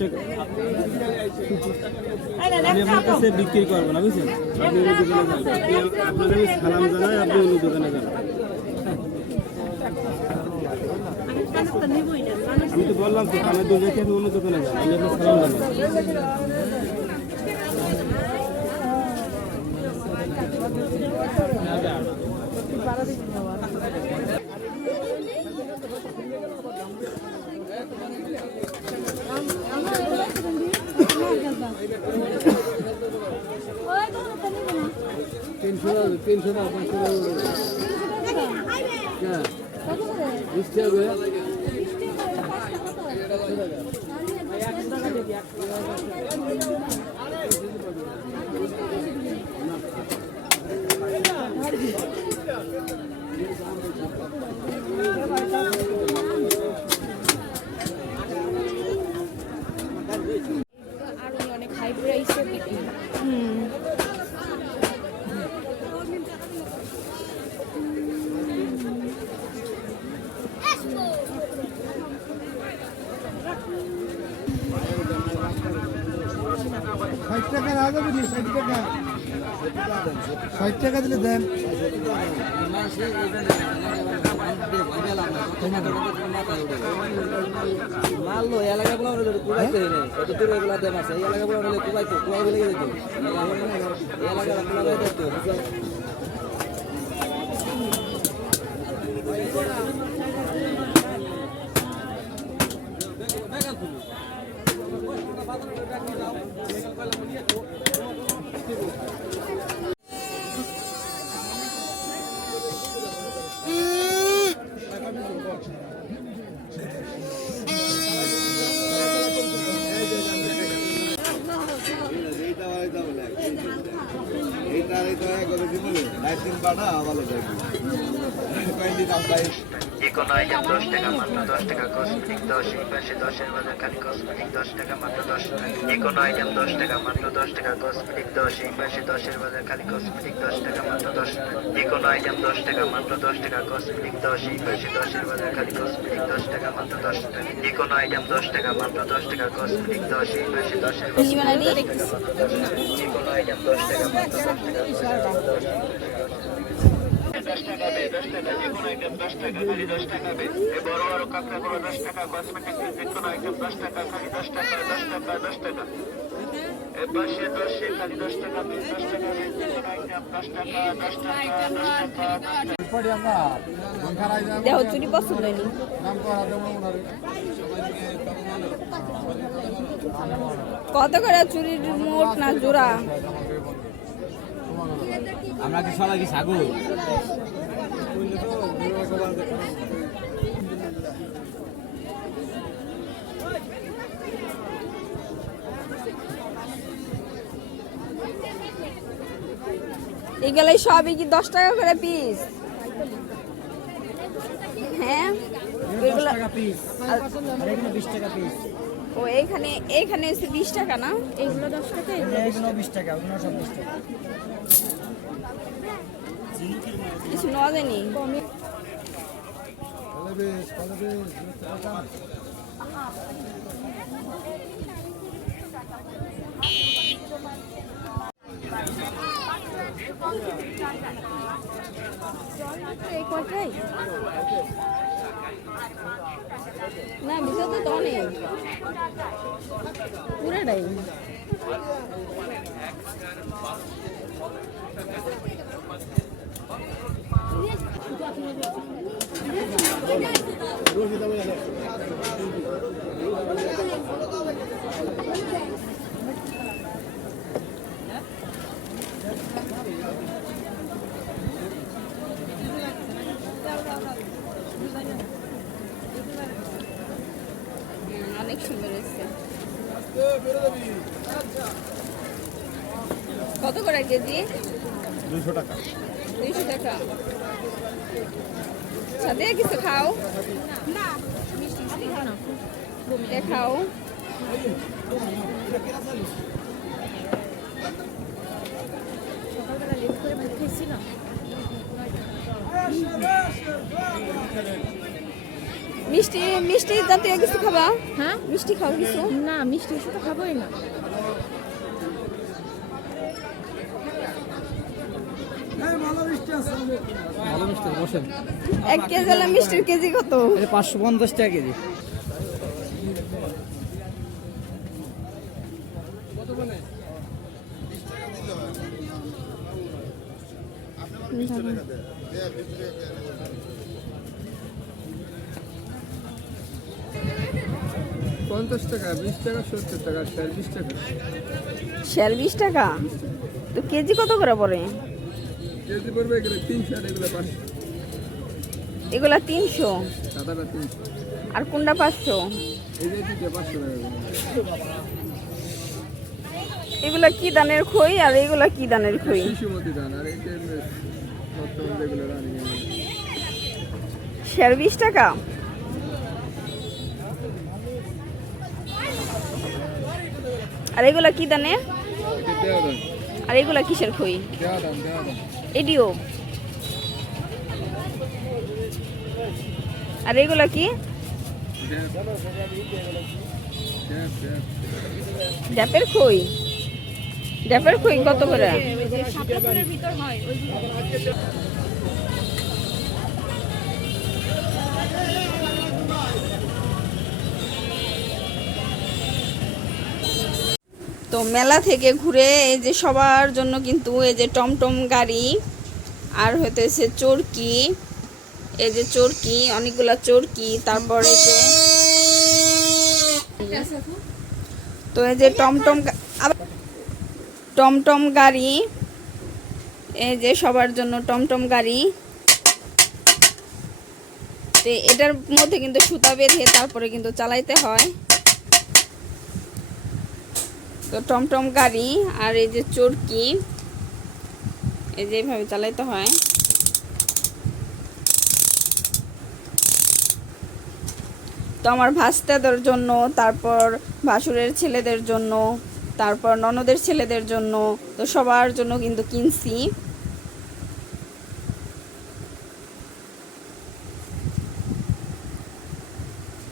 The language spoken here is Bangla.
টাকা। আমি আপনার কাছে বিক্রি করবো না, বুঝছেন? আপনি অন্য দোকানে যান। আপনার আমি সালাম জানাই, আপনি অন্য দোকানে যান। আমি তো বললাম তো কানের দুল রেখে আপনি অন্য দোকানে যান, আমি আপনার সালাম জানাই। অনেক হাই প্রাইসে বিক্রি। টাকা দিলে দেন। মারলো এলাকাগুলো কুবাইতে নেই, এত দূর এগুলা দেন আছে, এই এলাকাগুলো হলে কুবাইতো, কুবাই বলে যেত, এই এলাকাটা কুবাই দেখতো। কোনো আইটেম 10 টাকা মাত্র 10 টাকা, কসমেটিক 10, এই পাশে 10-এর বাজার খালি কসমেটিক 10 টাকা মাত্র 10 টাকা। কোনো আইটেম 10 টাকা মাত্র 10 টাকা, কসমেটিক 10, এই পাশে 10-এর বাজার খালি কসমেটিক 10 টাকা মাত্র 10 টাকা। কোনো আইটেম 10 টাকা মাত্র 10 টাকা, কসমেটিক 10, এই পাশে 10-এর বাজার খালি কসমেটিক 10 টাকা মাত্র 10 টাকা। কোনো আইটেম 10 টাকা মাত্র 10 টাকা, কসমেটিক 10, এই পাশে 10-এর বাজার কোনো আইটেম 10 টাকা মাত্র 10 টাকা, 10 টাকা বে, 10 টাকা, যে কোনো আইটেম 10 টাকা, খালি 10 টাকা বে। এই বড় বড় কাঁকড়াগুলো 10 টাকা, কসমেটিক যে কোনো আইটেম 10 টাকা, খালি 10 টাকা, 10 টাকা, 10 টাকা। এই পাশে 10 খালি 10 টাকা বে, 10 টাকা বে, যে কোনো আইটেম 10 টাকা, 10 টাকা, 10 টাকা। দেহ চুরি পছন্দ হয়নি। কত করে চুরির মোট না জোড়া? আমরা কি সবাই কি ছাগল? এগুলো সবই কি 10 টাকা করে পিস? হ্যাঁ, এগুলো 20 টাকা পিস। ও এখানে হচ্ছে 20 টাকা না? এগুলো 10 টাকা, এগুলো 20 টাকা, ওগুলো সব 20 টাকা। কিছু নেওয়া যায়নি। এই কয়টাই না, ভিতরে তো অনেক পুরাটাই। অনেক সুন্দর হয়েছে। কত করে কেজি? 200 টাকা। 200 টাকা। সাথে কিছু খাও না? খাও। সকালবেলা লেট করে ভাত খাইছি না। মিষ্টি মিষ্টি জাতীয় কিছু খাবা? হ্যাঁ মিষ্টি খাও কিছু? না মিষ্টি কিছু তো খাবোই না। ভালো মিষ্টি বসেন। 1 কেজি হলে মিষ্টির কেজি কত? এটা 550 টাকা কেজি। শেয়ার 20 টাকা। তো কেজি কত করে পড়ে? কেজি পড়বে এগুলো 300 আর এগুলো 500 এগুলা 300 সাদাটা 300 আর কোনটা 500? এই যে দুটো 500 টাকা করে। এগুলা কি দানের খই আর এগুলা কি দানের খই? শিশুমতি ধান আর এই যে বর্তমান যেগুলো রানিং শেয়ার 20 টাকা। আর এগুলা কি দানে? এটা দেওয়া দাম আর এগুলা কিসের খই? দেওয়া দাম এডিও। আর এগুলা কি? ড্যাপের খই। ড্যাপের খই কত করে? তো মেলা থেকে ঘুরে এই যে সবার জন্য কিন্তু এই যে টমটম গাড়ি আর হইতেছে চরকি, এই যে চরকি, অনেকগুলা চরকি, তারপরে যে তো এই যে টমটম গাড়ি, এই যে সবার জন্য টমটম গাড়ি। তো এটার মধ্যে কিন্তু সুতা বেঁধে তারপরে কিন্তু চালাইতে হয়। তো টমটম গাড়ি আর এই যে চরকি, এই যে এইভাবে চালাইতে হয়। তো আমার ভাস্তাদের জন্য, তারপর ভাসুরের ছেলেদের জন্য, তারপর ননদের ছেলেদের জন্য, তো সবার জন্য কিন্তু কিনছি।